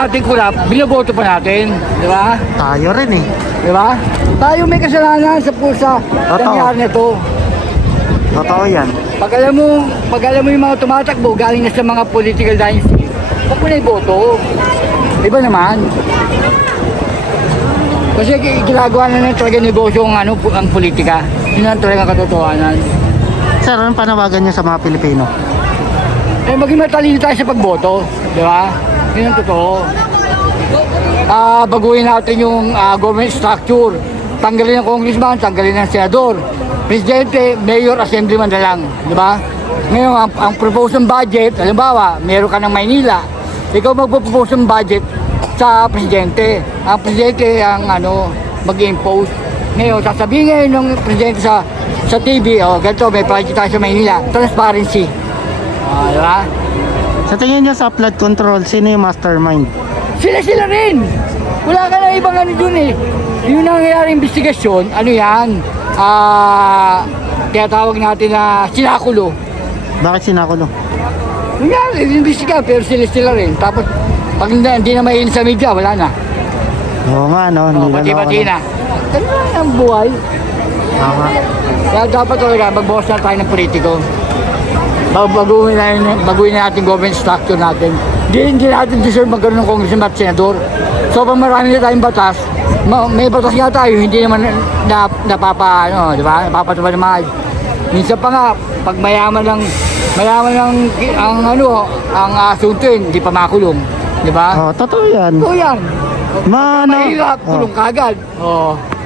natin kurap, binoboto pa natin. Di ba? Tayo rin eh. Di ba? Tayo may kasalanan sa pusa. Nangyari na to. Totoo yan. Pag alam mo yung mga tumatakbo, galing na sa mga political dynasty, huwag mo na iboto. Di ba naman? Kasi ginagawa na talaga negosyo ang politika. Yun ang talaga katotohanan. Sir, anong panawagan niyo sa mga Pilipino? Eh, maging matalino tayo sa pagboto. Di ba? Yun ang totoo. Baguhin natin yung government structure. Tanggalin ng congressman, tanggalin ng senador. Presidente, mayor, assemblyman na lang. Di ba? Ngayon, ang proposed ng budget, halimbawa, meron ka ng Maynila. Ikaw magpo-propose ng budget sa presidente. Ang presidente ang mag-impose. Ngayon, sasabihin ngayon ng presidente sa TV, ganito, may project tayo sa Maynila. Transparency. Di ba? Sa tingin niyo sa flood control, sino yung mastermind? Sila rin. Wala ka na ibang dun eh. Yung nangyayari investigasyon, yan? Kaya tawag natin na sinakulo. Bakit sinakulo? Yung investiga, pero sila rin. Tapos, pag hindi na mailin sa media, wala na. Oo nga, no? Pati-pati na. Ganun lang ang buhay. Tama. Kaya dapat talaga, magbawas na tayo ng politiko. Baguhin na natin government structure natin. Hindi natin deserve magkaroon ng congressman at senador. So, pag marami na tayong batas, may batas nga tayo, hindi naman di ba? Napapatubad naman. Minsan pa nga, pag mayaman ang asunto yun, hindi pa makulong. Di ba? Totoo yan. Totoo yan. Mahirap, kulong kagad.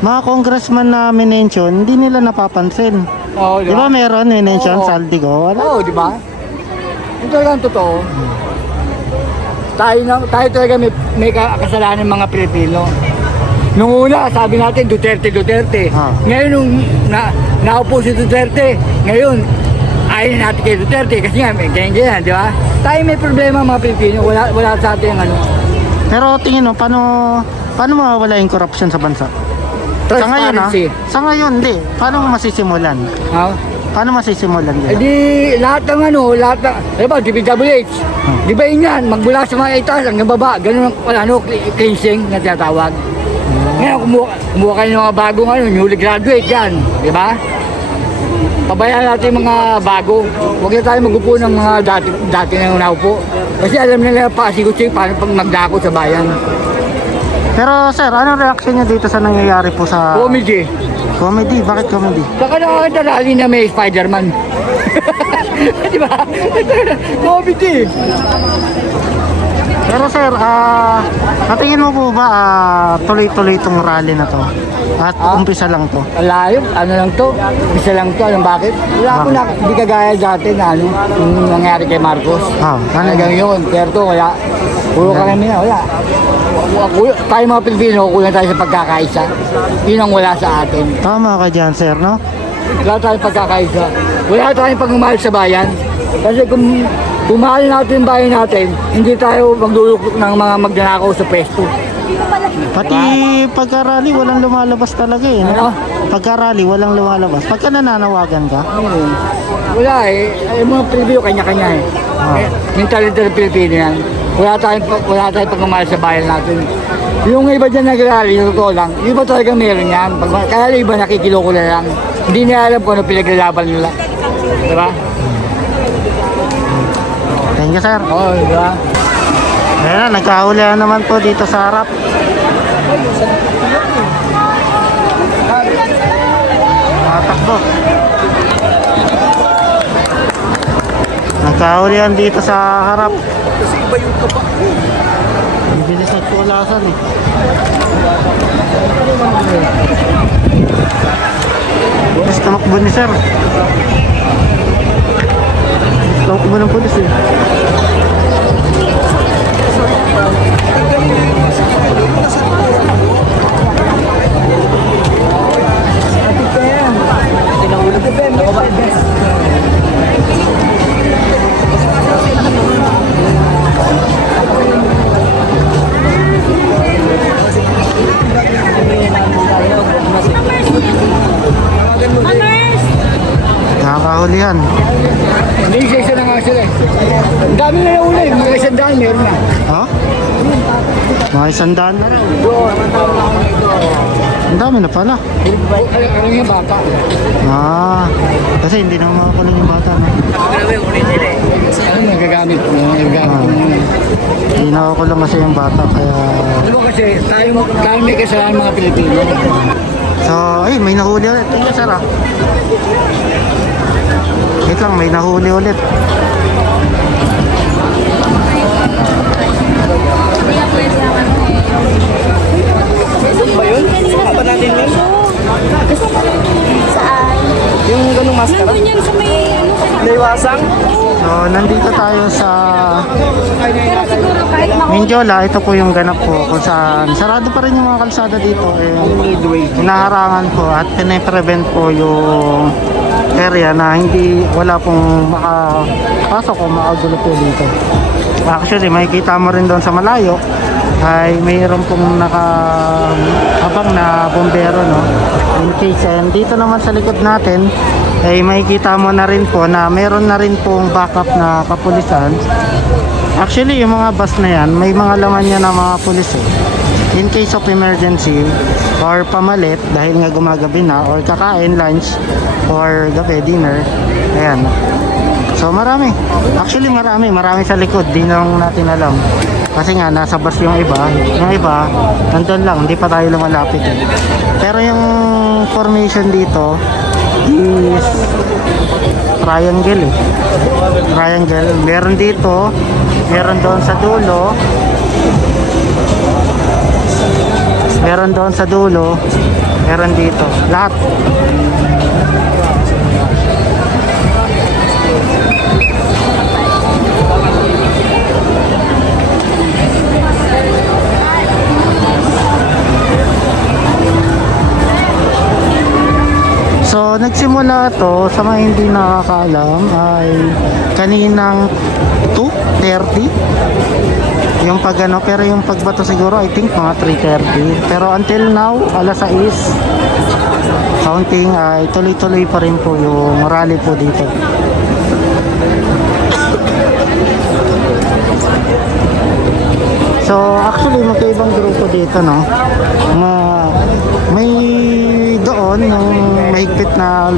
Mga congressman na minention, hindi nila napapansin. Di ba meron minention, Saldico? Wala. Di ba? Ito lang totoo. Tayo talaga may kasalanan mga Pilipino. Nung una, sabi natin Duterte. Ngayon nung naupo si Duterte, ngayon ayaw natin kay Duterte kasi nga may ganyan, di ba? Tayo may problema mga Pilipino, wala sa atin Pero tingin mo, paano mawawala yung corruption sa bansa? Transparency. Sa ngayon, hindi. Paano masisimulan? Paano masisimulan yun? Di lahat ng DPWH. Di ba yun yan? Magmula sa mga itaas hanggang baba. Ganun ang cleansing na tinatawag. Ngayon, kumuha kayo ng mga bagong newly graduate yan. Di ba? Pabayaan natin yung mga bago. Huwag na tayo magupo ng mga dati na naupo. Kasi alam nila pasikot-sikot paano pag magdako sa bayan. Pero sir, anong reaction niyo dito sa nangyayari po sa... Comedy. Comedy? Bakit comedy? Saka nakakita rally na may Spider-Man. Di ba? Comedy. Pero sir, natingin mo po ba tuloy-tuloy itong rally na to? At umpisa lang to? Layo, lang to? Umpisa lang to, bakit? Hindi kagaya dati na yung nangyari kay Marcos. Talagang yun, pero to wala. Puro kami na, wala. Tayo mga Pilipino, kulang tayo sa pagkakaisa. Yun ang wala sa atin. Tama ka dyan, sir, no? Wala tayong pagkakaisa. Wala tayong pagmamahal sa bayan. Kasi kung mahal natin yung bayan natin, hindi tayo magdulukok ng mga magnanakaw sa pwesto. Pati pagka-rally, walang lumalabas talaga eh. Ano? Pagka-rally, walang lumalabas. Pagka nananawagan ka? Wala eh. Yung mga Pilipino, kanya-kanya eh. Mentality ng Pilipino yan. Wala tayong pagmamahal sa bayan natin. Yung iba dyan nag-rally, totoo lang, yung iba talaga meron yan. Kaya yung iba nakikiloko na lang. Hindi nila alam kung ano pinaglalaban nila. Diba? Thank you, sir. Diba? Ayan, nagkahulihan naman po dito sa harap. Matakbo. Nagkahulihan dito sa harap. Kasi iba yung kaba. Bibilis nagpulasan eh. Bibilis tumakbo ni sir. Tumakbo ng pulis eh. Nakakahulihan. Hindi isa na nga sila eh. Ang dami na nauli, mga 100 meron na. Ha? Mga 100 na rin. Ang dami na pala. Ano yung bata? Kasi hindi na makakulang yung bata. No? Ano nagagamit mo? Hindi nakakulang kasi yung bata. Kaya... Di ba kasi tayo may kasalanan mga Pilipino. So, ay, may nahuli ulit. Tingnan, sir, ah. Wait lang, may nahuli ulit. Ba yun? Saan ba natin yun? Saan? Yung ganung maskara? Nandun yan sa may ano sa Naiwasang? So, nandito tayo sa pero siguro kahit Mindiola. Ito po yung ganap po kung saan sarado pa rin yung mga kalsada dito. Hinaharangan po at pine-prevent po yung area na wala pong makapasok o makagulo po dito. Actually, makikita mo rin doon sa malayo ay mayroon pong nakahabang na bombero, no? In case, and dito naman sa likod natin ay makikita mo na rin po na mayroon na rin pong backup na kapulisan. Actually, yung mga bus na yan, may mga laman yan na mga pulis eh. In case of emergency or pamalit dahil nga gumagabi na or kakain lunch or gabi dinner, ayan. So marami. Actually marami sa likod, di lang natin alam. Kasi nga nasa bus yung iba nandun lang, hindi pa tayo lumalapit eh. Pero yung formation dito is triangle eh. Triangle. Meron dito, meron doon sa dulo. Meron doon sa dulo, meron dito. Lahat. So, nagsimula to sa mga hindi nakakaalam ay kaninang 2:30 yung pagano, pero yung pagbato siguro I think mga 3:30, pero until now alas 6 counting ay tuloy-tuloy pa rin po yung rally po dito. So actually magkaibang grupo dito, no? May doon yung mahigpit na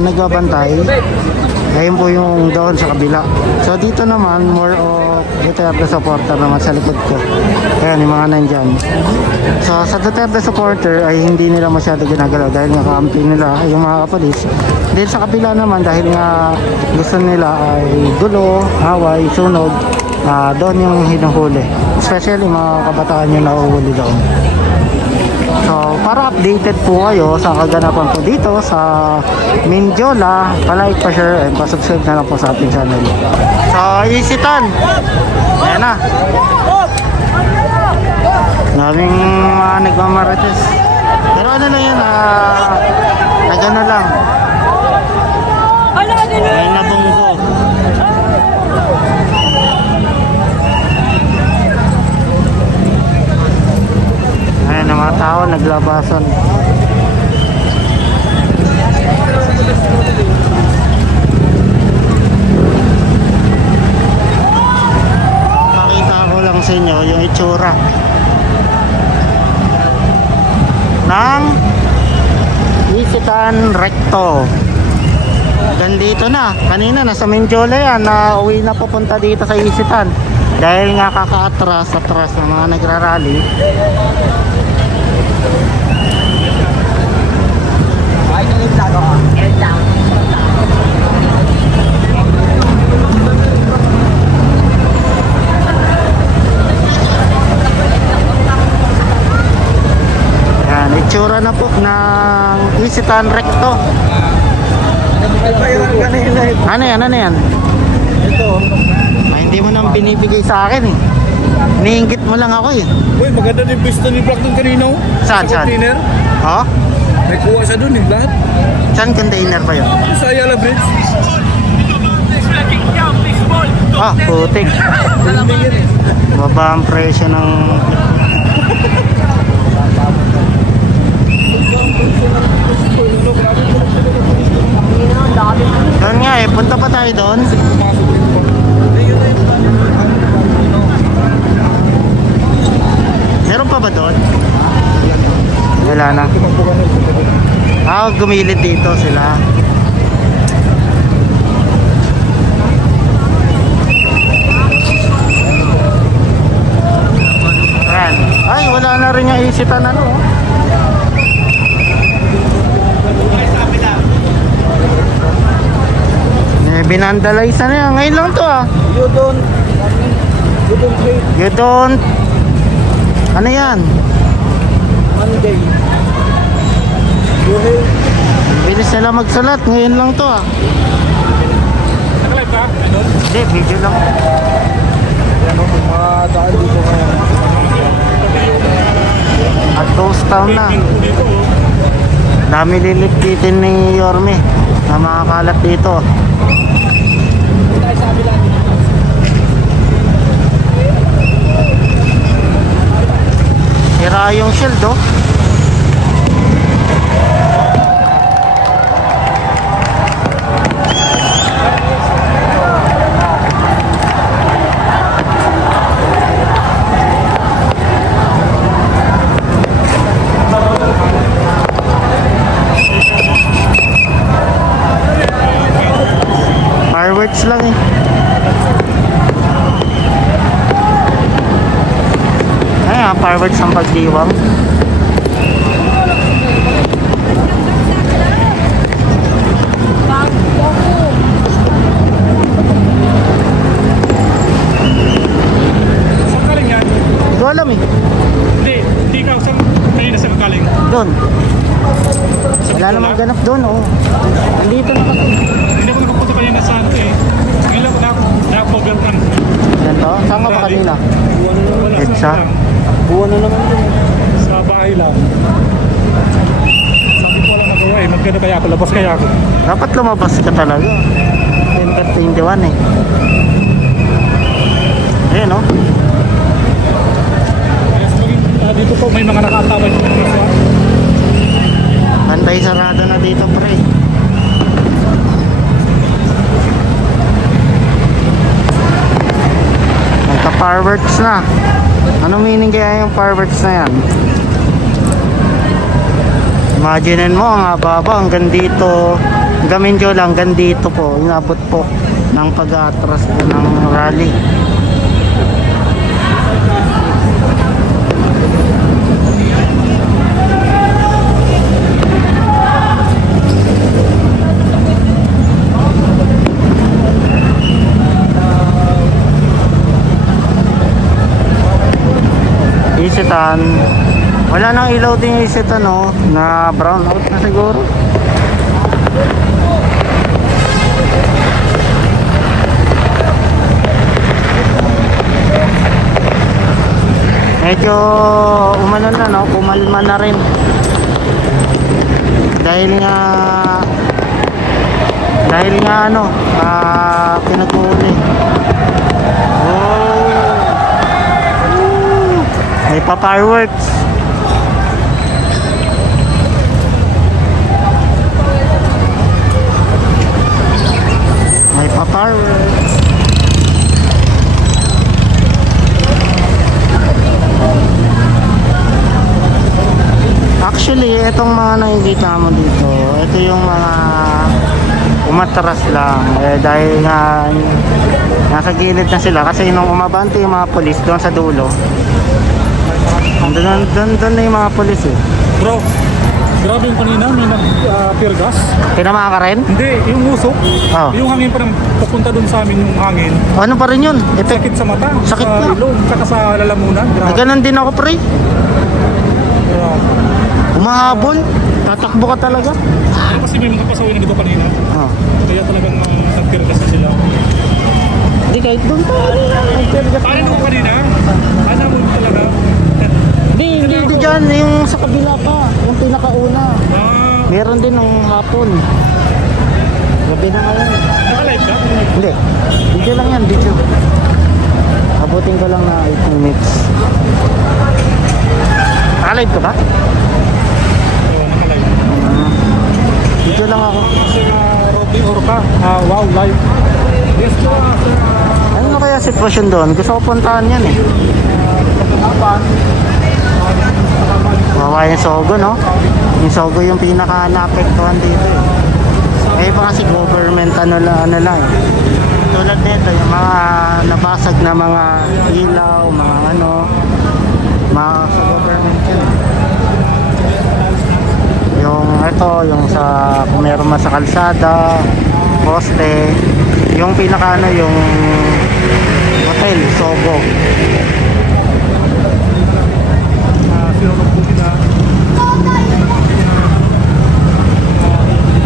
nagbabantay. Ayun po yung doon sa kabila. So dito naman more of Duterte supporter naman sa likod ko. Ayan yung mga nandyan. So sa Duterte supporter ay hindi nila masyado ginagalaw dahil nga kakampi nila yung mga kapalis. Dahil sa kabila naman dahil nga gusto nila ay gulo, away, sunog, doon yung hinuhuli. Especially mga kabataan yung nahuhuli doon. So, para updated po kayo sa kaganapan po dito sa Mindiola, pa-like, pa-share, and pa-subscribe na lang po sa ating channel. So, isitan! Ayan na. Daming mga nagmamarites. Pero ano na yun, nagano lang. May nabunggo. Ayan ang mga tao naglabasan. Pakita ko lang sa inyo yung itsura ng Isitan Recto. Gandito na. Kanina nasa Mindiola yan, na uwi na pupunta dito sa Isitan dahil nga kakaatras ng mga nagrarally. Yan, itsura na po ng Isitan Recto. Ano yan? Ito. Hindi mo nang binibigay sa akin eh. Iniinggit mo lang ako eh. Uy, maganda din pista ni Black doon kanina. Saan? Container. Oh? May kuha sa doon lahat. Saan container ba yun? Sa Ayala Bridge. Putik. Baba ang presyo ng... Doon nga eh, punta pa tayo doon. ba doon? Wala na. Gumilid dito sila. Ayan. Ay, wala na rin yung isitan ano. Binandalize na yan. Ngayon lang to You don't wait You don't. Ano yan? Monday. You have Bilis nila magsulat. Ngayon lang to Nakalive ka? Ano? Hindi, video lang. Ano kung makadaan dito ngayon? At ghost town na. Dami lilipitin ni Yorme na makakalat dito. Sira yung shield Fireworks lang fireworks ang pagdiwang. Saan galing yan? Hindi ko alam Hindi ikaw. Saan saan galing? Doon. Wala namang ganap doon Nandito na kasi. Hindi ko nakapunta pa yan sa ano Ngayon lang ako na-cover lang. Ganito? Saan ka pa kanina? Wala Edsa? Buwan na naman din. Sa bahay lang. Sabi ko lang nagawa magkano kaya ako, labas kaya ako. Dapat lumabas ka talaga. 10:21 Ayan Dito po may mga nakatawad yung mga nasa. Bantay sarado na dito pre. Nagka-fireworks na. Ano meaning kaya yung fireworks na yan? Imaginin mo ang haba hanggang dito. Medyo lang hanggang dito po. Inabot po ng pag-atras po ng rally. Isitan, wala nang ilaw din yung isitan na brown out na siguro. Medyo umano na kumalma na rin dahil nga pinag-uuli. May pa-fireworks. May pa-fireworks. Actually, itong mga nakikita mo dito, ito yung mga umatras lang. Dahil nga nasa gilid na sila kasi nung umabante yung mga polis doon sa dulo. Doon na yung mga polis Bro, grabe yung kanina, may nag-tear gas. Pinama ka rin? Hindi, yung usok. Yung hangin pa papunta doon sa amin yung hangin. Ano pa rin yun? Sakit sa mata, Sakit sa na. ilong, saka sa lalamunan. Grabe. Ganun din ako pre. Grabe. Umahabol. Tatakbo ka talaga. Kasi may mga pasaway na dito kanina. Kaya talagang nag-tear gas na sila. Hindi kahit doon pa. Paano mo kanina? Ano mo talaga? Hindi dyan. Yung sa kabila pa. Yung pinakauna. Meron din nung hapon. Gabi na ngayon. Naka-live ka? Hindi. Video lang yan. Video. Abutin ko lang na 8 minutes. Naka-live ka ba? Oo, naka-live. Video lang ako. Kasi Rocky Orca, wow, live. Yes, Ano na kaya sitwasyon doon? Gusto ko puntahan yan kaya yung Sogo, no? Yung Sogo yung pinaka naapektuhan dito eh. Eh pa kasi government ano lang eh. Tulad nito, yung mga nabasag na mga ilaw, mga ano, mga sa government yun. Yung ito, yung sa kung meron man sa kalsada, poste, yung pinaka ano, yung hotel, Sogo. Sinunod po sila.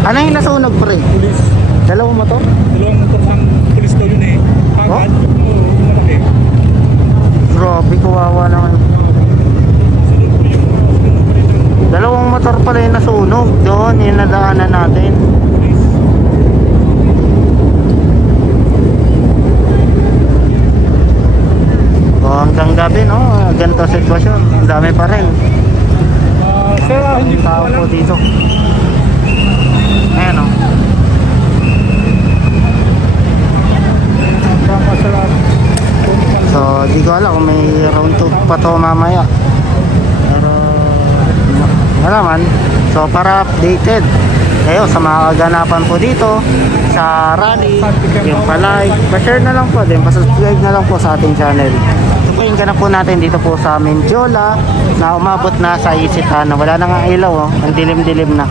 Ano yung nasunog pre? Pulis. Dalawang motor? Dalawang motor ng pulis daw yun eh. Pagod. Oo, malaki. Grabe, kawawa naman. Sunod po yung sinunod po rin ng Dalawang motor pala yung nasunog doon, yung nadaanan natin. pulis. O hanggang gabi, no? Ganito sitwasyon. Ang dami pa rin. Sir, hindi po Tao po alam. dito. Ayan, o. So, di ko alam kung may round 2 pa to mamaya. Pero, wala man. So, para updated kayo sa mga kaganapan po dito sa rally, yung pa-like, pa-share na lang po din, pa-subscribe na lang po sa ating channel. Ito po yung ganap po natin dito po sa Mendiola na umabot na sa Isitana. Wala na nga ilaw, oh. Ang dilim-dilim na.